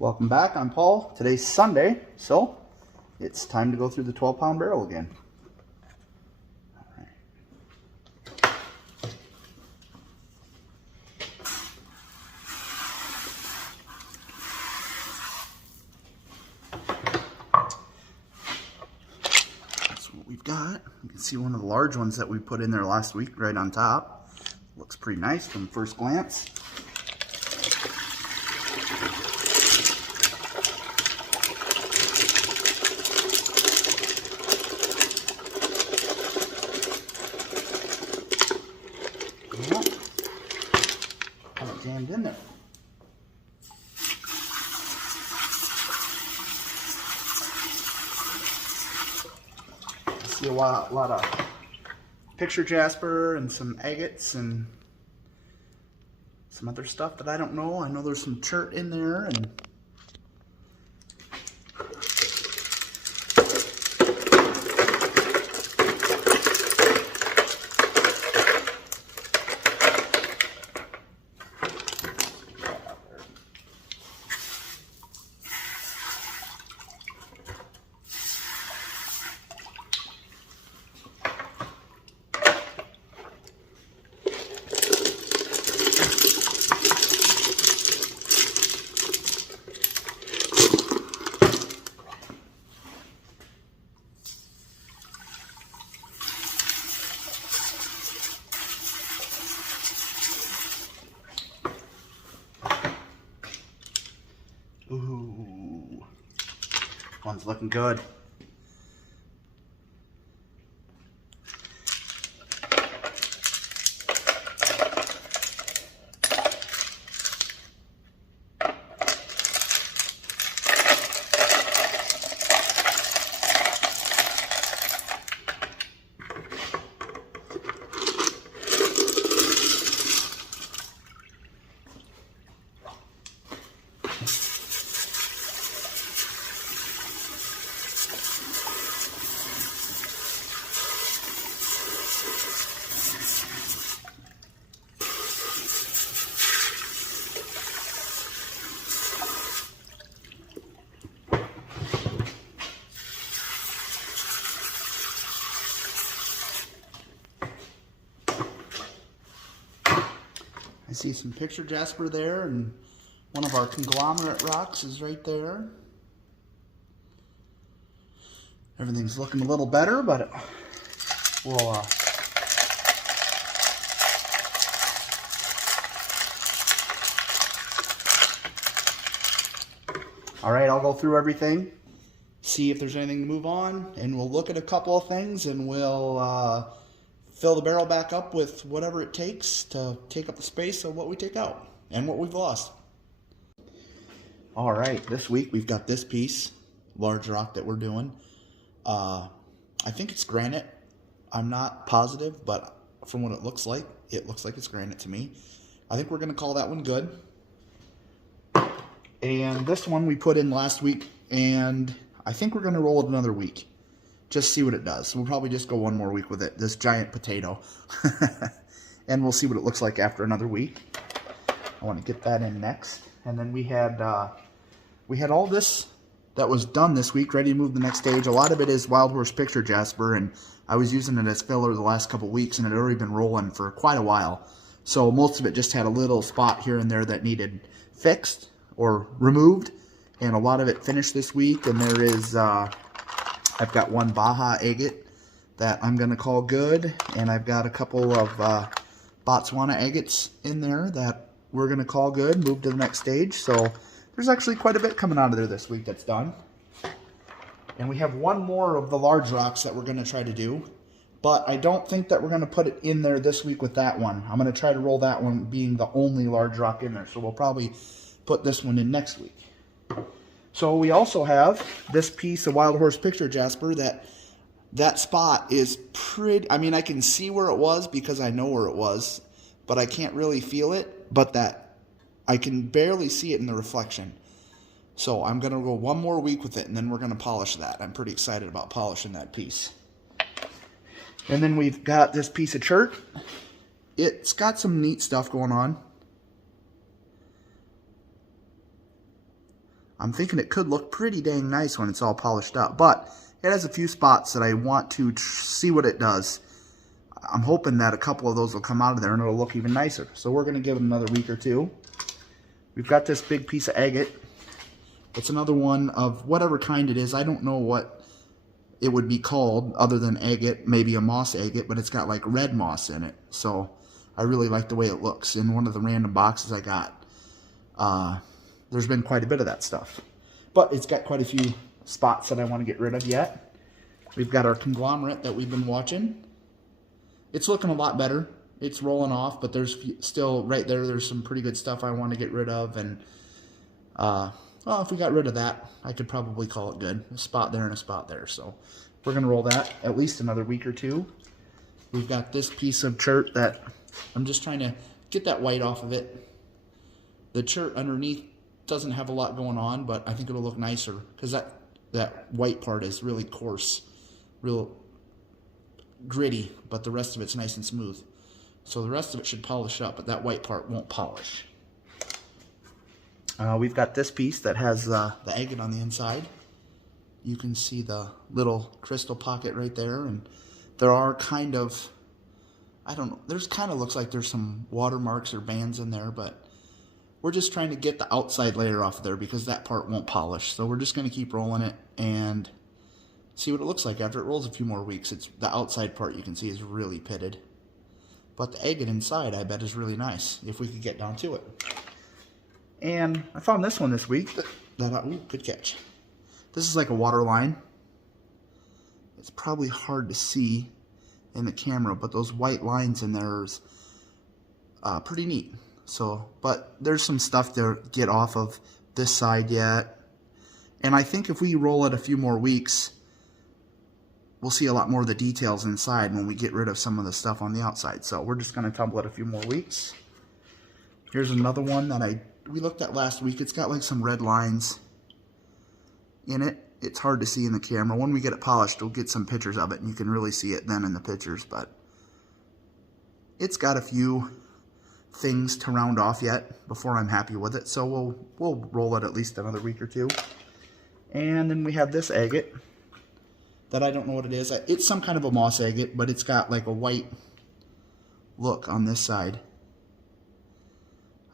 Welcome back. I'm Paul. Today's Sunday, so it's time to go through the 12-pound barrel again. All right. That's what we've got. You can see one of the large ones that we put in there last week right on top. Looks pretty nice from first glance. Jammed in there. I see a lot of picture jasper and some agates and some other stuff that I don't know. I know there's some chert in there and ooh, one's looking good. I see some picture jasper there, and one of our conglomerate rocks is right there. Everything's looking a little better, but we'll all right, I'll go through everything, see if there's anything to move on, and we'll look at a couple of things, and we'll fill the barrel back up with whatever it takes to take up the space of what we take out and what we've lost. All right, this week we've got this piece, large rock that we're doing. I think it's granite. I'm not positive, but from what it looks like it's granite to me. I think we're gonna call that one good. And this one we put in last week, and I think we're gonna roll it another week. Just see what it does. We'll probably just go one more week with it, this giant potato. And we'll see what it looks like after another week. I want to get that in next. And then we had all this that was done this week, ready to move the next stage. A lot of it is Wild Horse Picture Jasper, and I was using it as filler the last couple weeks, and it had already been rolling for quite a while. So most of it just had a little spot here and there that needed fixed or removed, and a lot of it finished this week. And there is I've got one Baja agate that I'm going to call good, and I've got a couple of Botswana agates in there that we're going to call good, move to the next stage. So there's actually quite a bit coming out of there this week that's done. And we have one more of the large rocks that we're going to try to do, but I don't think that we're going to put it in there this week with that one. I'm going to try to roll that one being the only large rock in there, so we'll probably put this one in next week. So we also have this piece of Wild Horse Picture Jasper that spot is pretty, I mean, I can see where it was because I know where it was, but I can't really feel it, but that I can barely see it in the reflection. So I'm going to go one more week with it, and then we're going to polish that. I'm pretty excited about polishing that piece. And then we've got this piece of chert. It's got some neat stuff going on. I'm thinking it could look pretty dang nice when it's all polished up, but it has a few spots that I want to see what it does. I'm hoping that a couple of those will come out of there and it'll look even nicer. So we're going to give it another week or two. We've got this big piece of agate. It's another one of whatever kind it is. I don't know what it would be called other than agate, maybe a moss agate, but it's got like red moss in it. So I really like the way it looks. In one of the random boxes I got, there's been quite a bit of that stuff. But it's got quite a few spots that I want to get rid of yet. We've got our conglomerate that we've been watching. It's looking a lot better. It's rolling off, but there's still right there, there's some pretty good stuff I want to get rid of. And, well, if we got rid of that, I could probably call it good. A spot there and a spot there. So we're going to roll that at least another week or two. We've got this piece of chert that I'm just trying to get that white off of it. The chert underneath doesn't have a lot going on, but I think it'll look nicer because that white part is really coarse, real gritty, but the rest of it's nice and smooth. So the rest of it should polish up, but that white part won't polish. We've got this piece that has the agate on the inside. You can see the little crystal pocket right there, and there are kind of, I don't know, there's kind of looks like there's some watermarks or bands in there, but we're just trying to get the outside layer off of there because that part won't polish. So we're just going to keep rolling it and see what it looks like after it rolls a few more weeks. It's the outside part you can see is really pitted. But the agate inside, I bet, is really nice if we could get down to it. And I found this one this week. Ooh, good catch. This is like a water line. It's probably hard to see in the camera, but those white lines in there is pretty neat. So, but there's some stuff to get off of this side yet. And I think if we roll it a few more weeks, we'll see a lot more of the details inside when we get rid of some of the stuff on the outside. So we're just going to tumble it a few more weeks. Here's another one that we looked at last week. It's got like some red lines in it. It's hard to see in the camera. When we get it polished, we'll get some pictures of it, and you can really see it then in the pictures. But it's got a few things to round off yet before I'm happy with it. So we'll roll it at least another week or two. And then we have this agate that I don't know what it is. It's some kind of a moss agate, but it's got like a white look on this side.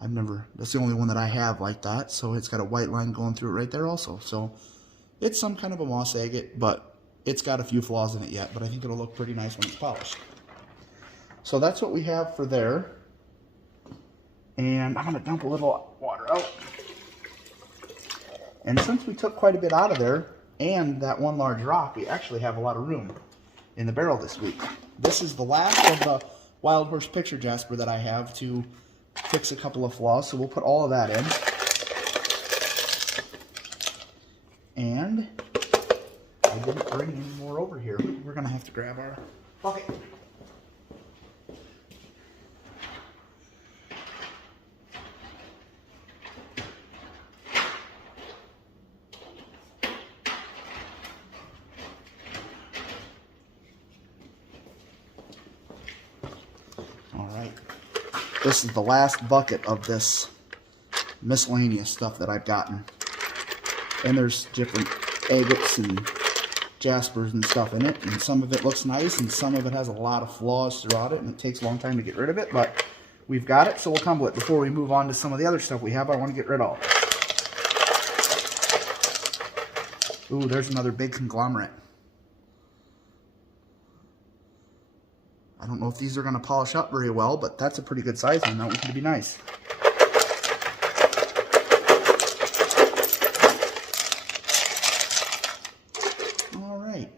That's the only one that I have like that. So it's got a white line going through it right there also. So it's some kind of a moss agate, but it's got a few flaws in it yet, but I think it'll look pretty nice when it's polished. So that's what we have for there. And I'm going to dump a little water out. And since we took quite a bit out of there, and that one large rock, we actually have a lot of room in the barrel this week. This is the last of the Wild Horse Picture Jasper that I have to fix a couple of flaws, so we'll put all of that in. And I didn't bring any more over here. We're going to have to grab our bucket. This is the last bucket of this miscellaneous stuff that I've gotten. And there's different agates and jaspers and stuff in it. And some of it looks nice and some of it has a lot of flaws throughout it. And it takes a long time to get rid of it. But we've got it, so we'll tumble it. Before we move on to some of the other stuff we have, I want to get rid of. Ooh, there's another big conglomerate. I don't know if these are going to polish up very well, but that's a pretty good size one. That one could be nice. All right.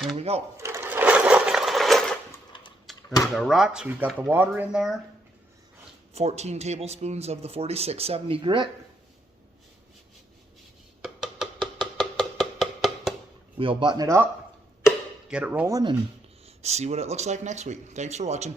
There we go. There's our rocks. We've got the water in there. 14 tablespoons of the 4670 grit. We'll button it up, get it rolling, and see what it looks like next week. Thanks for watching.